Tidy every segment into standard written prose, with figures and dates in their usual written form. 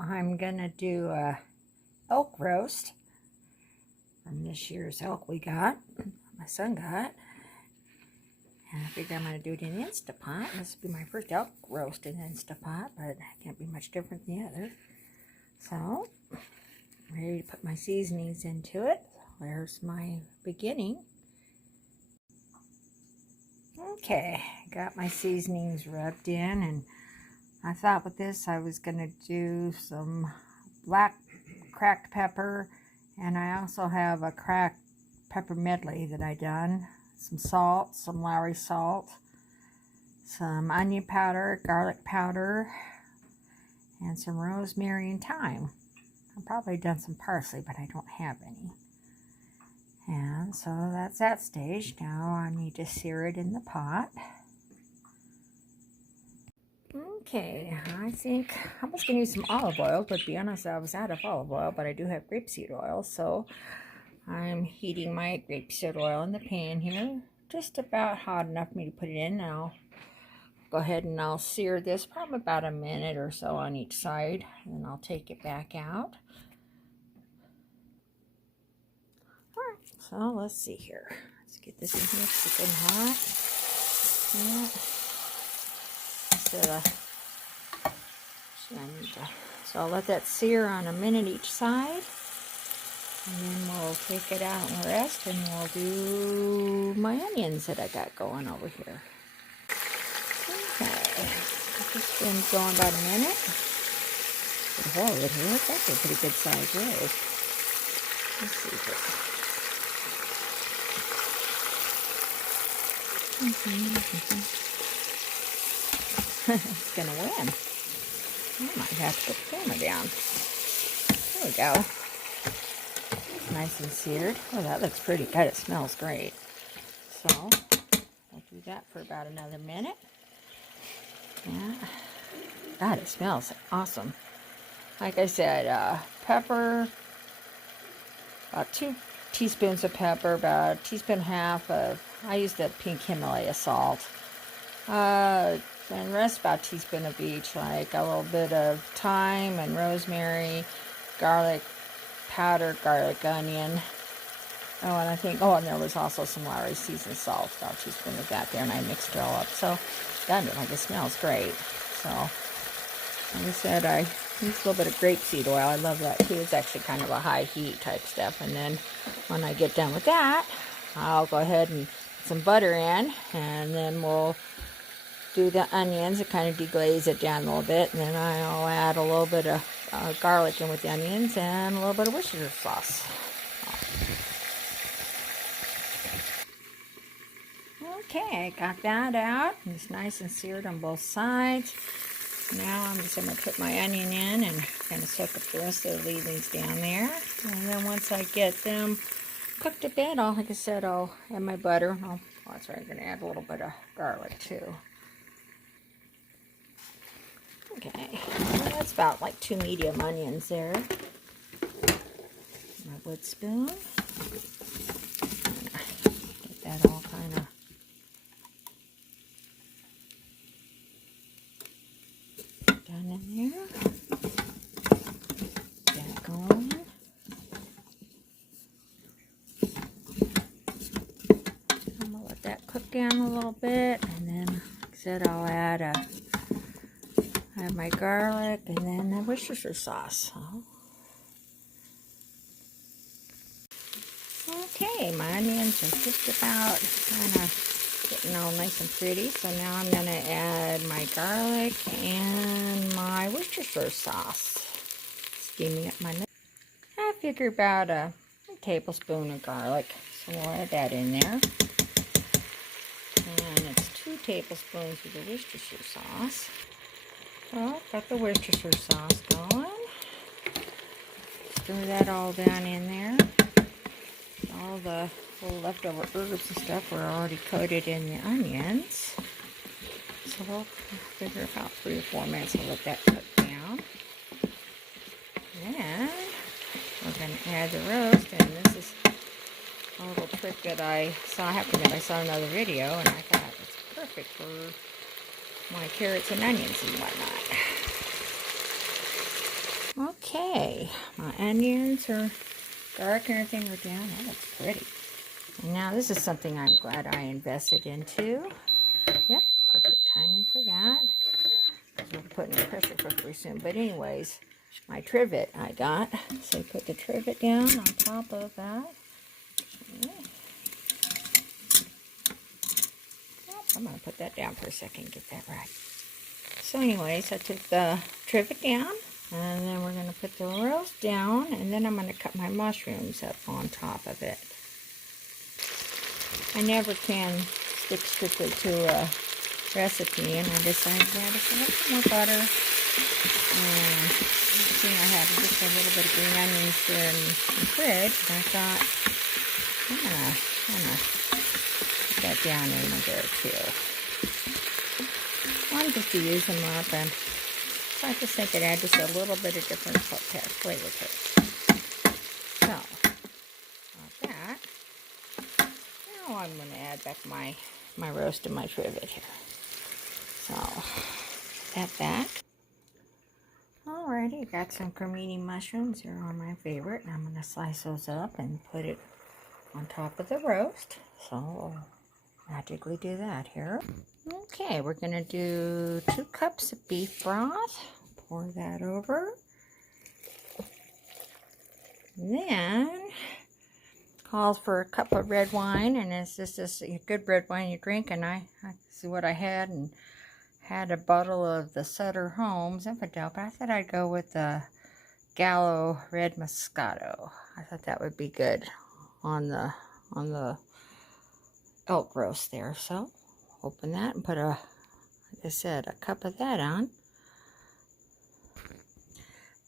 I'm gonna do a elk roast from this year's elk we got, my son got. And I figured I'm gonna do it in Instapot. This will be my first elk roast in Instapot, but it can't be much different than the other. So, ready to put my seasonings into it. There's my beginning. Okay, got my seasonings rubbed in, and I thought with this I was going to do some black cracked pepper, and I also have a cracked pepper medley that I done. Some salt, some Lowry salt, some onion powder, garlic powder, and some rosemary and thyme. I've probably done some parsley, but I don't have any. And so that's that stage. Now I need to sear it in the pot. Okay, I think I was going to use some olive oil, but to be honest, I was out of olive oil, but I do have grapeseed oil, so I'm heating my grapeseed oil in the pan here, just about hot enough for me to put it in. I'll go ahead and I'll sear this probably about a minute or so on each side, and I'll take it back out. Alright, so let's see here. Let's get this in here, it's good and hot. Yeah. So I'll let that sear on a minute each side, and then we'll take it out and rest, and we'll do my onions that I got going over here. Okay, it's been going about a minute. Put a hole in here. It's actually a pretty good size roast. Let's see if it's gonna win. I might have to put the camera down. There we go. It's nice and seared. Oh, that looks pretty good. It smells great. So, I'll do that for about another minute. Yeah. God, it smells awesome. Like I said, pepper, about 2 teaspoons of pepper, about a teaspoon and a half of, I used the pink Himalaya salt. And the rest about a teaspoon of each, like a little bit of thyme and rosemary, garlic powder, garlic onion. Oh, and I think, and there was also some Lowry seasoned salt, about a teaspoon of that there, and I mixed it all up. So, that like it smells great. So, like I said, I use a little bit of grapeseed oil. I love that too. It's actually kind of a high heat type stuff. And then when I get done with that, I'll go ahead and put some butter in, and then we'll do the onions and kind of deglaze it down a little bit, and then I'll add a little bit of garlic in with the onions and a little bit of Worcestershire sauce. Okay, I got that out. It's nice and seared on both sides. Now I'm just going to put my onion in and kind of soak up the rest of the leavings down there. And then once I get them cooked a bit, like I said, I'll add my butter. That's right, I'm going to add a little bit of garlic too. Okay, well, that's about like 2 medium onions there. My wood spoon. Get that all kind of done in there. Get that going. I'm gonna let that cook down a little bit, and then, like I said, I'll add my garlic and then the Worcestershire sauce. Okay, my onions are just about kind of getting all nice and pretty. So now I'm going to add my garlic and my Worcestershire sauce. Steaming up my milk. I figure about a tablespoon of garlic. So we'll add that in there. And it's 2 tablespoons of the Worcestershire sauce. So, got the Worcestershire sauce going. Stir that all down in there. All the little leftover herbs and stuff were already coated in the onions. So we'll figure about 3 or 4 minutes to let that cook down. Then we're going to add the roast, and this is a little trick that I saw happen that I saw another video, and I thought it's perfect for my carrots and onions and whatnot. Okay, my onions are dark and everything are down. That looks pretty. And now this is something I'm glad I invested into. Yep, perfect timing for that. We'll put in the pressure cooker pretty soon. But anyways, my trivet I got. So put the trivet down on top of that. Okay. Yep, I'm going to put that down for a second and get that right. So anyways, I took the trivet down. And then we're going to put the roast down. And then I'm going to cut my mushrooms up on top of it. I never can stick strictly to a recipe, and I decided to add a little more butter. And I have just a little bit of green onions there in the fridge. And I thought I'm gonna put that down in there too. One, just to use them up, and so I just think it adds just a little bit of different flavor to it. So, like that. Now I'm going to add back my roast and my trivet here. So, that back. Alrighty, got some cremini mushrooms. They're on my favorite. And I'm going to slice those up and put it on top of the roast. So, I'll magically do that here. Okay, we're going to do 2 cups of beef broth. Pour that over. Then, calls for a cup of red wine, and it's just a good red wine you drink, and I see what I had, and had a bottle of the Sutter Home Zinfandel, but I thought I'd go with the Gallo Red Moscato. I thought that would be good on the elk roast there. So open that and put like I said, a cup of that on.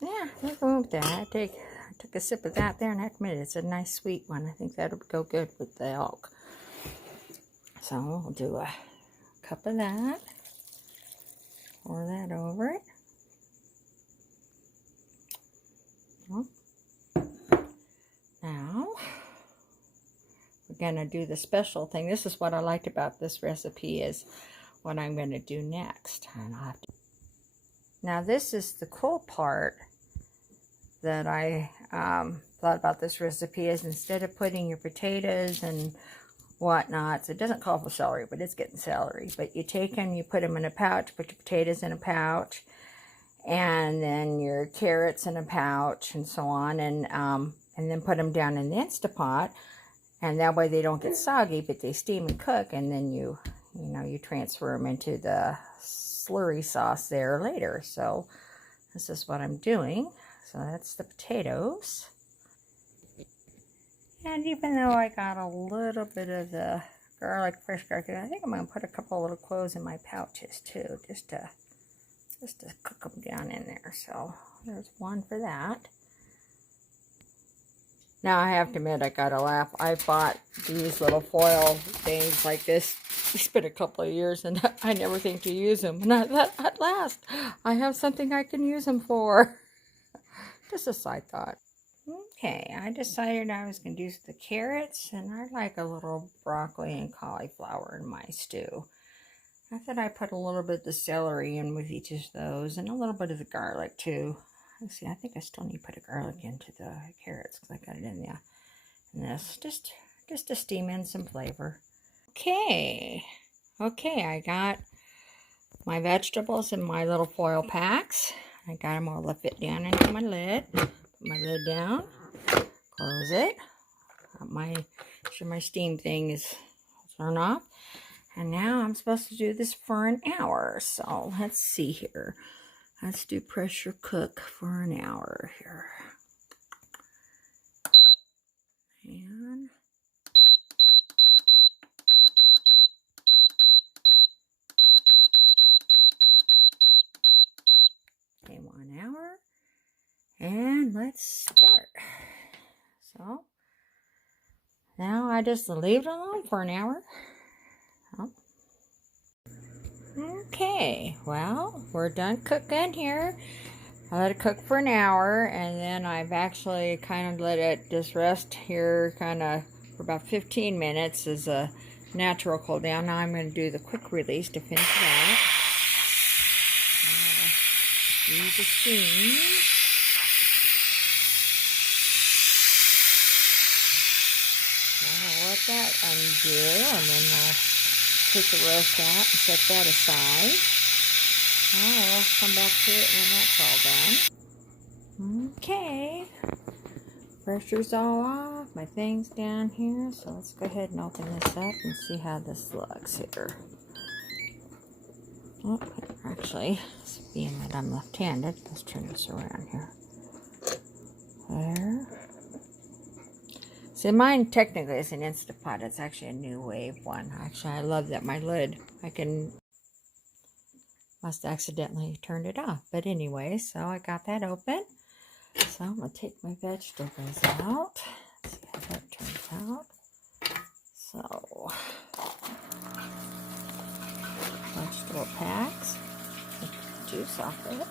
Yeah, we're going with that. I took a sip of that there, and I admit it's a nice sweet one. I think that'll go good with the elk. So we'll do a cup of that. Pour that over it. Now, we're going to do the special thing. This is what I liked about this recipe, is what I'm going to do next. And I'll have to. Now, this is the cool part that I thought about this recipe, is instead of putting your potatoes and whatnots, it doesn't call for celery, but it's getting celery. But you take them, you put them in a pouch, put your potatoes in a pouch, and then your carrots in a pouch, and so on, and then put them down in the Instapot, and that way they don't get soggy, but they steam and cook, and then you transfer them into the slurry sauce there later. So this is what I'm doing. So that's the potatoes. And even though I got a little bit of the fresh garlic, I think I'm going to put a couple little cloves in my pouches too, just to cook them down in there. So there's one for that. Now I have to admit, I gotta laugh. I bought these little foil things like this. It's been a couple of years, and I never think to use them. And I thought, at last, I have something I can use them for. Just a side thought. Okay, I decided I was going to do the carrots, and I like a little broccoli and cauliflower in my stew. I thought I'd put a little bit of the celery in with each of those, and a little bit of the garlic too. Let's see, I think I still need to put a garlic into the carrots because I got it in there. And this, just to steam in some flavor. Okay, I got my vegetables in my little foil packs. I got them all to fit down into my lid. Put my lid down, close it. Make sure my steam thing is turned off. And now I'm supposed to do this for an hour. So let's see here. Let's do pressure cook for an hour here. And okay, 1 hour. And let's start. So now I just leave it alone for an hour. Oh. Okay, well, we're done cooking here. I let it cook for an hour, and then I've actually kind of let it just rest here kind of for about 15 minutes as a natural cool down. Now I'm going to do the quick release to finish that. Do the steam. let that undo, and then I'll take the roast out and set that aside. I'll come back to it when that's all done. Okay, pressure's all off, my thing's down here, so let's go ahead and open this up and see how this looks here. Oh, actually, being that I'm left-handed, let's turn this around here. There. So mine technically is an Instapot. It's actually a New Wave one. Actually, I love that my lid, must accidentally turned it off. But anyway, so I got that open. So I'm going to take my vegetables out. See how that turns out. So, vegetable packs. Take the juice off of it.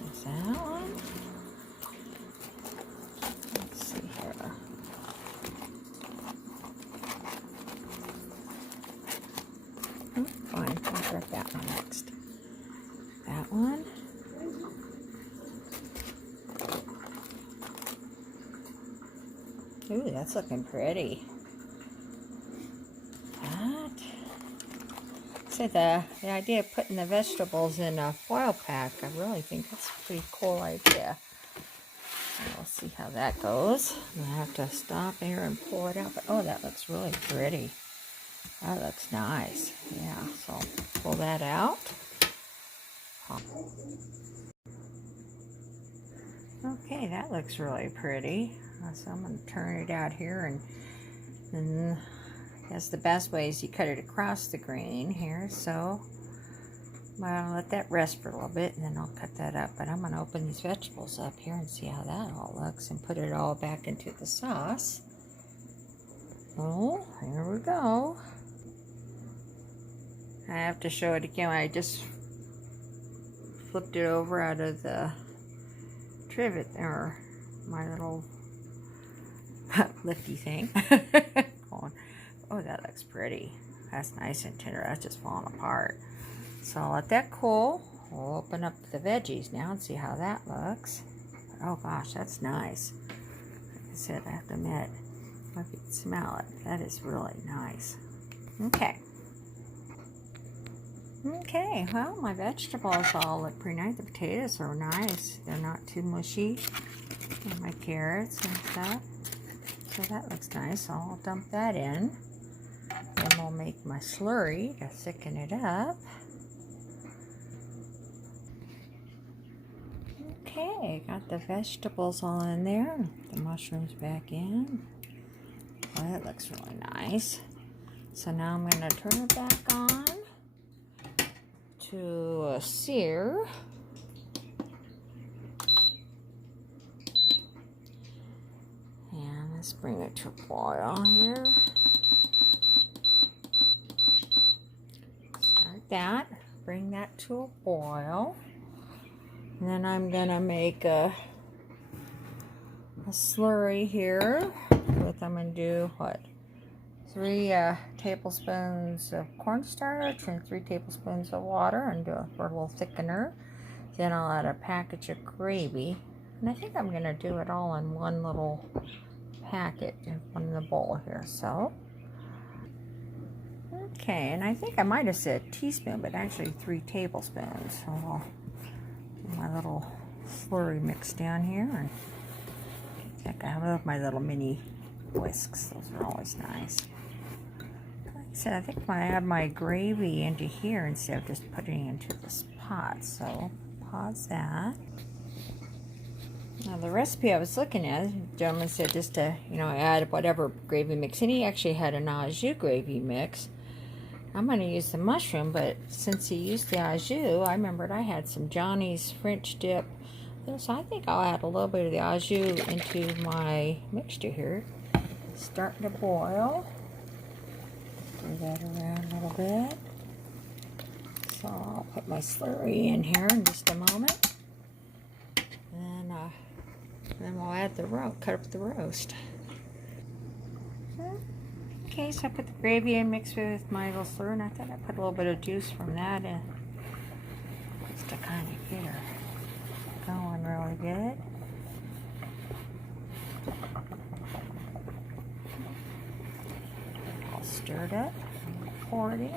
There's that one. Let's see here. Oh, fine. I'll grab that one next. That one. Ooh, that's looking pretty. That. So the idea of putting the vegetables in a foil pack, I really think that's a pretty cool idea. So we'll see how that goes. I have to stop here and pull it out. But oh, that looks really pretty. That looks nice. Yeah, so pull that out. Okay, that looks really pretty. So I'm going to turn it out here, and I guess the best way is you cut it across the grain here. So I'll let that rest for a little bit, and then I'll cut that up. But I'm going to open these vegetables up here and see how that all looks, and put it all back into the sauce. Oh, here we go. I have to show it again. I just flipped it over out of the trivet there, my little lifty thing. Oh, that looks pretty. That's nice and tender. That's just falling apart. So I'll let that cool. We'll open up the veggies now and see how that looks. Oh gosh, that's nice. Like I said, I have to admit, if you can smell it, that is really nice. Okay. Okay, well, my vegetables all look pretty nice. The potatoes are nice. They're not too mushy. And my carrots and stuff. So that looks nice. So I'll dump that in. Then we'll make my slurry to thicken it up. Okay, got the vegetables all in there. The mushrooms back in. Well, that looks really nice. So now I'm going to turn it back on to a sear. And let's bring it to a boil here. Start that. Bring that to a boil. And then I'm going to make a slurry here. I'm going to do, what, 3 tablespoons of cornstarch and 3 tablespoons of water, and do it for a little thickener. Then I'll add a package of gravy. And I think I'm going to do it all in one little packet in the bowl here. So, okay, and I think I might have said teaspoon, but actually 3 tablespoons. So I'll do my little slurry mix down here, and check out. I love my little mini whisks. Those are always nice. Like I said, I think I add my gravy into here instead of just putting it into this pot. So pause that. Now the recipe I was looking at, the gentleman said just to, add whatever gravy mix. And he actually had an au jus gravy mix. I'm going to use the mushroom, but since he used the au jus, I remembered I had some Johnny's French dip. So I think I'll add a little bit of the au jus into my mixture here. It's starting to boil. Stir that around a little bit. So I'll put my slurry in here in just a moment. And then we'll add the cut up the roast. Okay, so I put the gravy in mixed with my little slurry, and I thought I'd put a little bit of juice from that in. Let's to kind of get her going really good. All stirred up. Pour it in.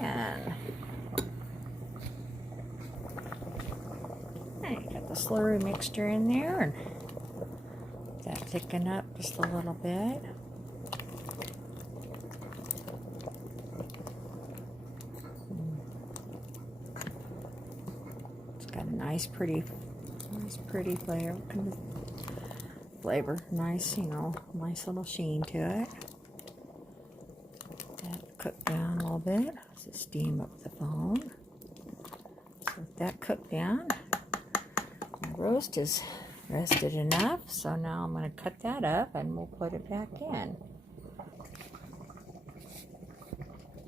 And you got the slurry mixture in there, and that thicken up just a little bit. It's got a nice pretty flavor. Nice, you know, nice little sheen to it. That cooked down a little bit. Let's steam up the bone. So with that cooked down, my roast is rested enough. So now I'm going to cut that up and we'll put it back in.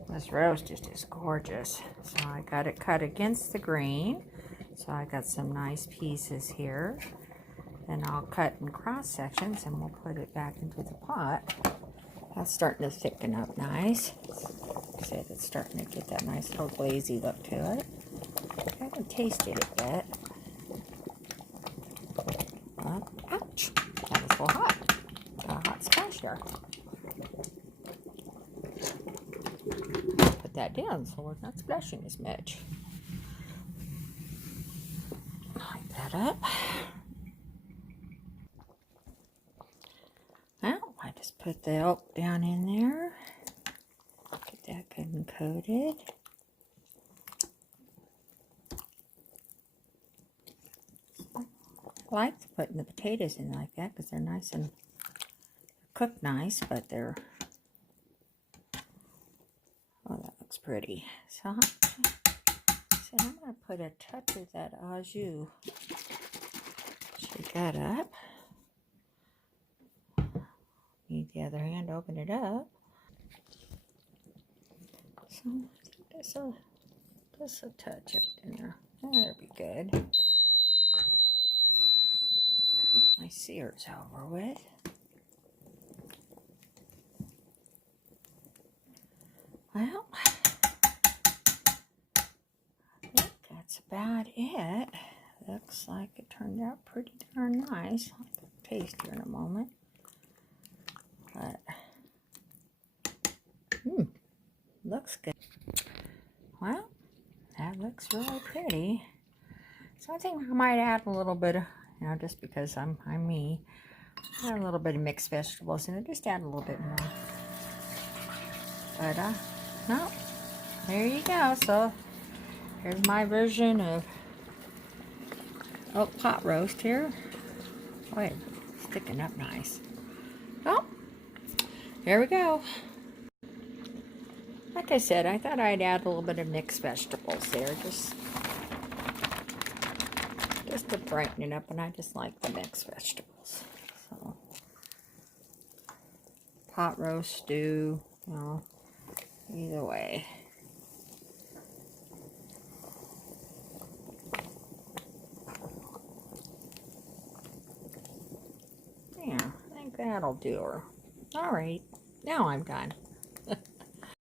This roast is just gorgeous. So I got it cut against the grain. So I got some nice pieces here. Then I'll cut in cross sections and we'll put it back into the pot. That's starting to thicken up nice. See, it's starting to get that nice little glazy look to it. I haven't tasted it yet. Ouch! That was a little hot. Got a hot splash there. Put that down so we're not splashing as much. Light that up. Well, I just put the elk down in there. Get that good and coated. I like putting the potatoes in like that because they're nice and cooked nice, but they're, oh, that looks pretty. So I'm going to put a touch of that au jus. Shake that up. Need the other hand to open it up. So just a touch up in there. That'll be good. My sear's over with. Well, I think that's about it. Looks like it turned out pretty darn nice. I'll taste here in a moment. But, looks good. Well, that looks really pretty. So I think I might add a little bit of, you know, just because I'm me, add a little bit of mixed vegetables in it. Just add a little bit more. But, no, there you go. So here's my version of Elk Pot Roast here. Wait, it's sticking up nice. Oh, here we go. Like I said, I thought I'd add a little bit of mixed vegetables there, just to brighten it up, and I just like the mixed vegetables. So, pot roast, stew, you know, either way. Yeah, I think that'll do her. All right, now I'm done.